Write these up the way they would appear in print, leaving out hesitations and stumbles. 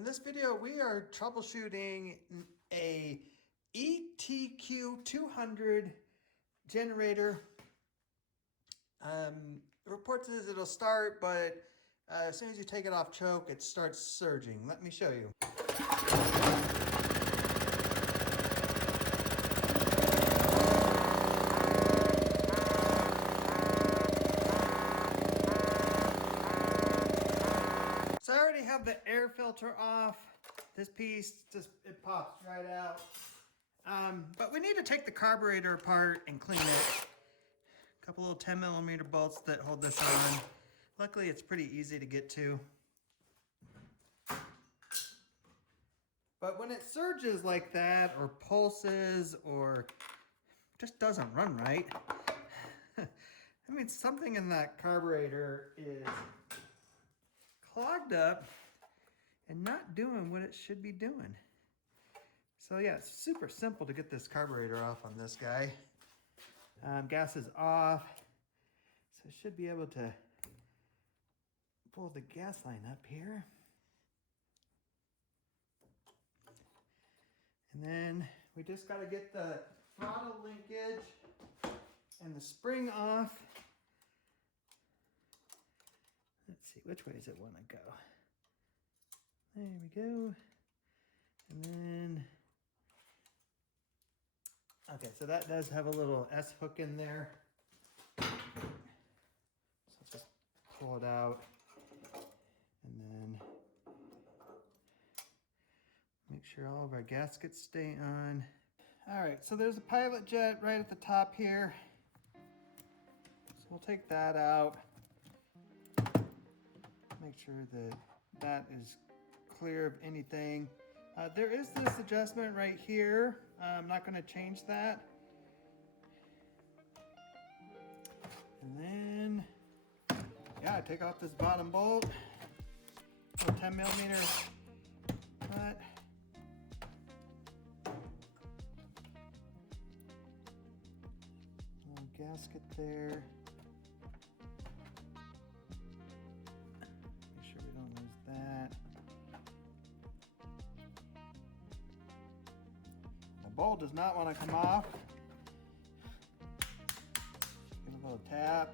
In this video, we are troubleshooting a ETQ-200 generator. The report says it'll start, but as soon as you take it off choke, it starts surging. Let me show you. So I already have the air filter off. This piece it pops right out. But we need to take the carburetor apart and clean it. A couple little 10mm bolts that hold this on. Luckily, it's pretty easy to get to. But when it surges like that, or pulses, or just doesn't run right, I mean, something in that carburetor is clogged up and not doing what it should be doing. So yeah, it's super simple to get this carburetor off on this guy. Gas is off, so I should be able to pull the gas line up here. And then we just got to get the throttle linkage and the spring off. Let's see, which way does it want to go? There we go. And then, okay, so that does have a little S hook in there. So just pull it out and then make sure all of our gaskets stay on. All right, so there's a pilot jet right at the top here. So we'll take that out. Make sure that that is clear of anything. There is this adjustment right here. I'm not going to change that. And then, yeah, I take off this bottom bolt. Little 10mm nut. Little gasket there. Make sure we don't lose that. The bolt does not want to come off. Give it a little tap.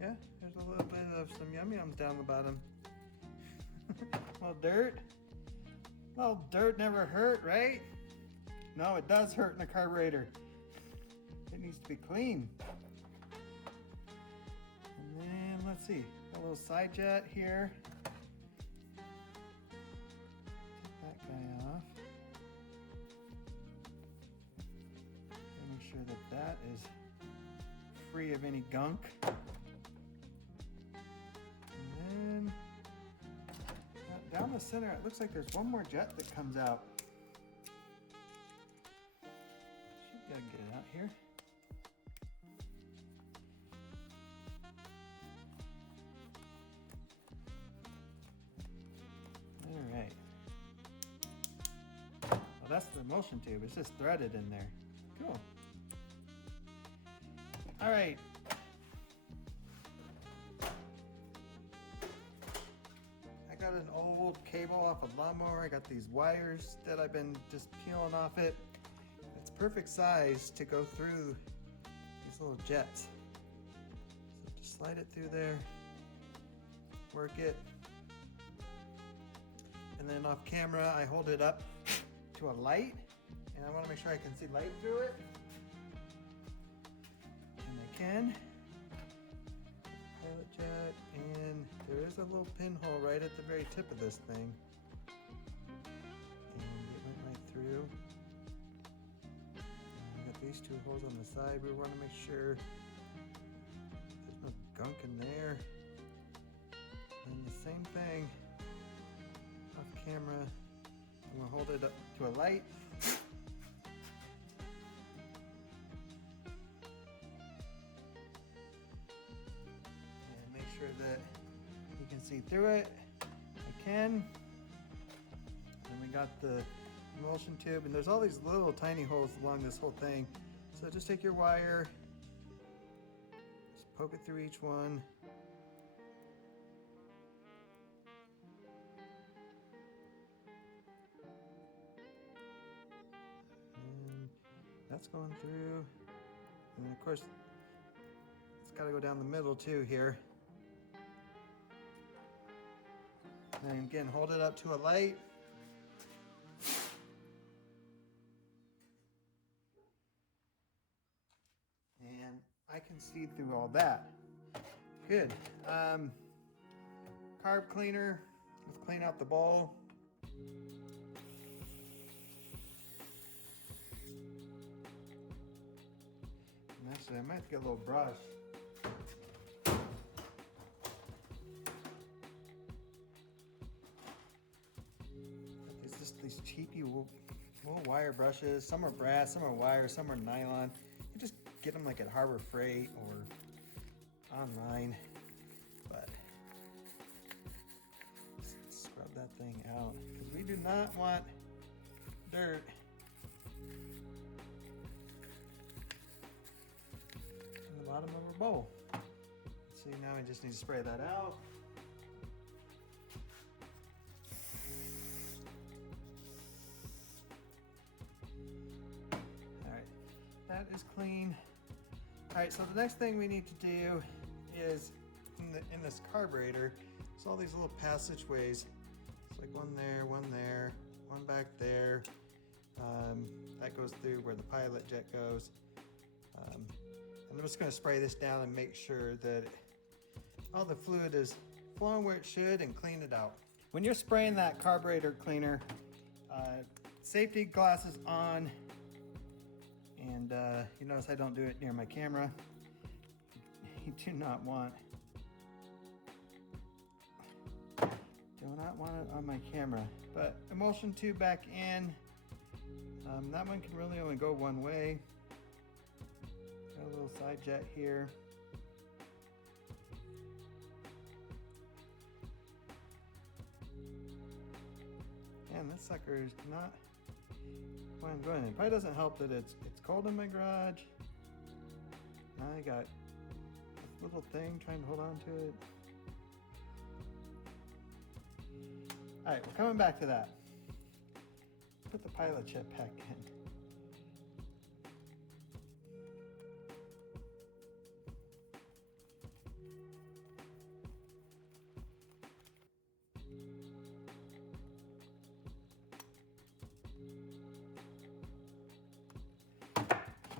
Yeah, there's a little bit of some yum-yums down the bottom. Little dirt. Little dirt never hurt, right? No, it does hurt in the carburetor. It needs to be clean. And then, let's see, a little side jet here. Take that guy off. And make sure that that is free of any gunk. And then, down the center, it looks like there's one more jet that comes out. Should be able to get it out here. All right. Well, that's the emulsion tube. It's just threaded in there. Cool. All right. I got an old cable off a lawnmower. I got these wires that I've been just peeling off it. It's perfect size to go through these little jets. So just slide it through there, work it. And then off camera, I hold it up to a light, and I want to make sure I can see light through it. And I can. Pilot jet, and there is a little pinhole right at the very tip of this thing. And it went right through. And we got these two holes on the side. We want to make sure there's no gunk in there. And the same thing. Off camera, I'm gonna hold it up to a light. And make sure that you can see through it. I can. And we got the emulsion tube, and there's all these little tiny holes along this whole thing. So just take your wire, just poke it through each one. And that's going through. And then of course, it's got to go down the middle too here. And again, hold it up to a light. And I can see through all that. Good. Carb cleaner. Let's clean out the bowl. And actually, I might have to get a little brush. It's just these cheapy little wire brushes. Some are brass, some are wire, some are nylon. You just get them like at Harbor Freight or online. But just scrub that thing out because we do not want dirt in the bottom of our bowl. See, now we just need to spray that out. That is clean. All right, so the next thing we need to do is in this carburetor, it's all these little passageways. It's like one there, one back there. That goes through where the pilot jet goes. And I'm just gonna spray this down and make sure that all the fluid is flowing where it should and clean it out. When you're spraying that carburetor cleaner, safety glasses on. And you notice I don't do it near my camera. You do not want it on my camera. But emulsion tube back in. That one can really only go one way. Got a little side jet here. And this sucker is not where I'm going. It probably doesn't help that it's cold in my garage. Now I got this little thing trying to hold on to it. All right, we're coming back to that. Put the pilot chip back in.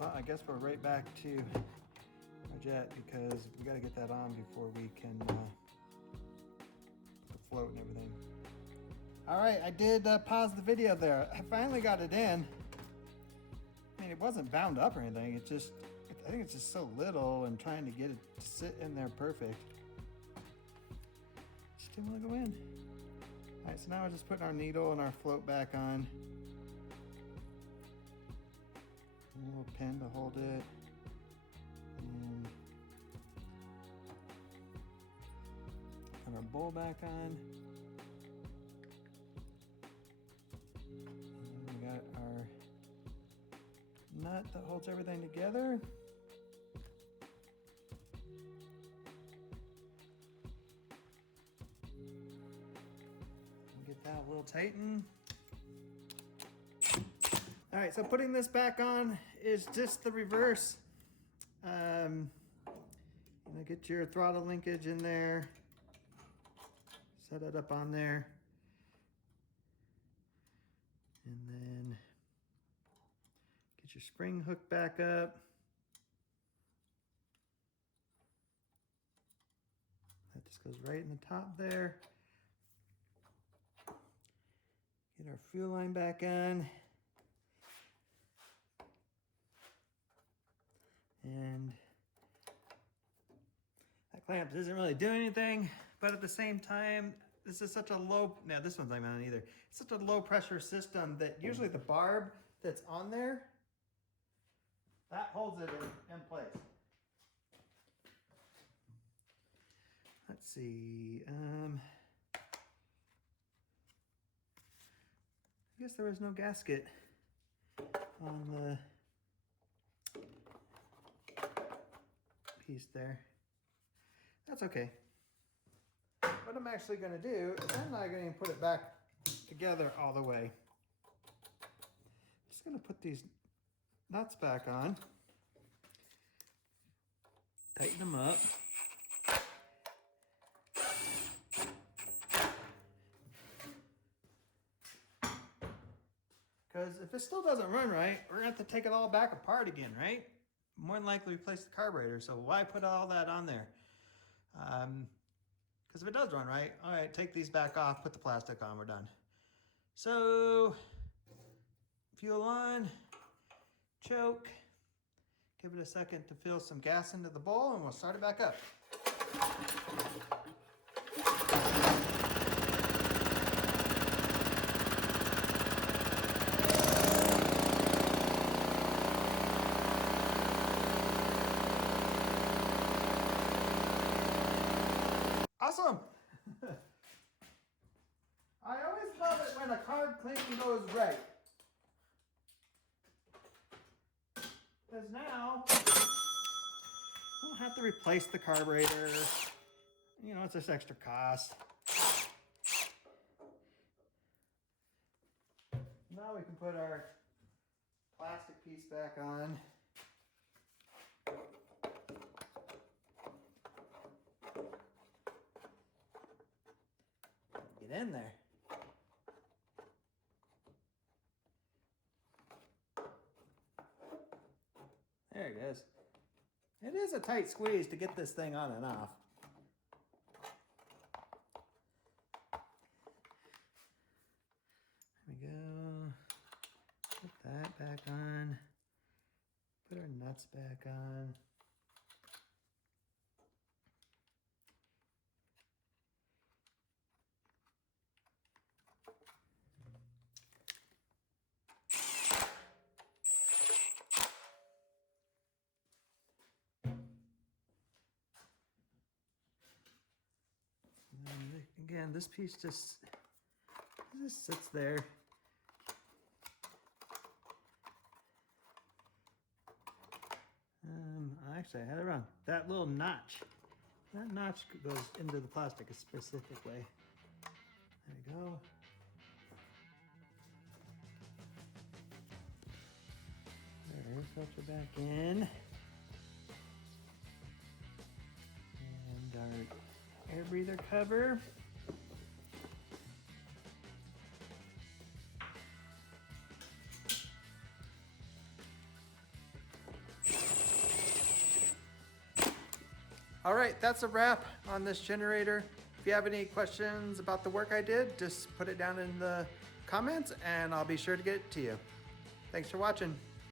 Well, I guess we're right back to our jet because we got to get that on before we can put the float and everything. All right, I did pause the video there. I finally got it in. I mean, it wasn't bound up or anything. It just, I think it's just so little and trying to get it to sit in there perfect. Just didn't want to go in. All right, so now we're just putting our needle and our float back on. A little pin to hold it. And put our bowl back on. And we got our nut that holds everything together. Get that a little tightened. All right, so putting this back on is just the reverse. Get your throttle linkage in there. Set it up on there. And then get your spring hook back up. That just goes right in the top there. Get our fuel line back on. And that clamp isn't really doing anything, but at the same time, this is such a low, no, this one's not on either. It's such a low pressure system that usually the barb that's on there, that holds it in place. Let's see, I guess there was no gasket on the piece there. That's okay. What I'm actually going to do is I'm not going to put it back together all the way. Just going to put these nuts back on. Tighten them up. Because if it still doesn't run right, we're going to have to take it all back apart again, right? More than likely replace the carburetor, so why put all that on there? Because if it does run right, all right, take these back off, put the plastic on, we're done. So, fuel on, choke, give it a second to fill some gas into the bowl, and we'll start it back up. Awesome! I always love it when a carb cleaning goes right. Because now, I don't have to replace the carburetor. You know, it's just extra cost. Now we can put our plastic piece back on. Get in there. There it is. It is a tight squeeze to get this thing on and off. There we go. Put that back on. Put our nuts back on. Again, this piece just sits there. Actually, I had it wrong. That little notch, that notch goes into the plastic a specific way. There we go. There, filter back in. And our air breather cover. All right, that's a wrap on this generator. If you have any questions about the work I did, just put it down in the comments and I'll be sure to get it to you. Thanks for watching.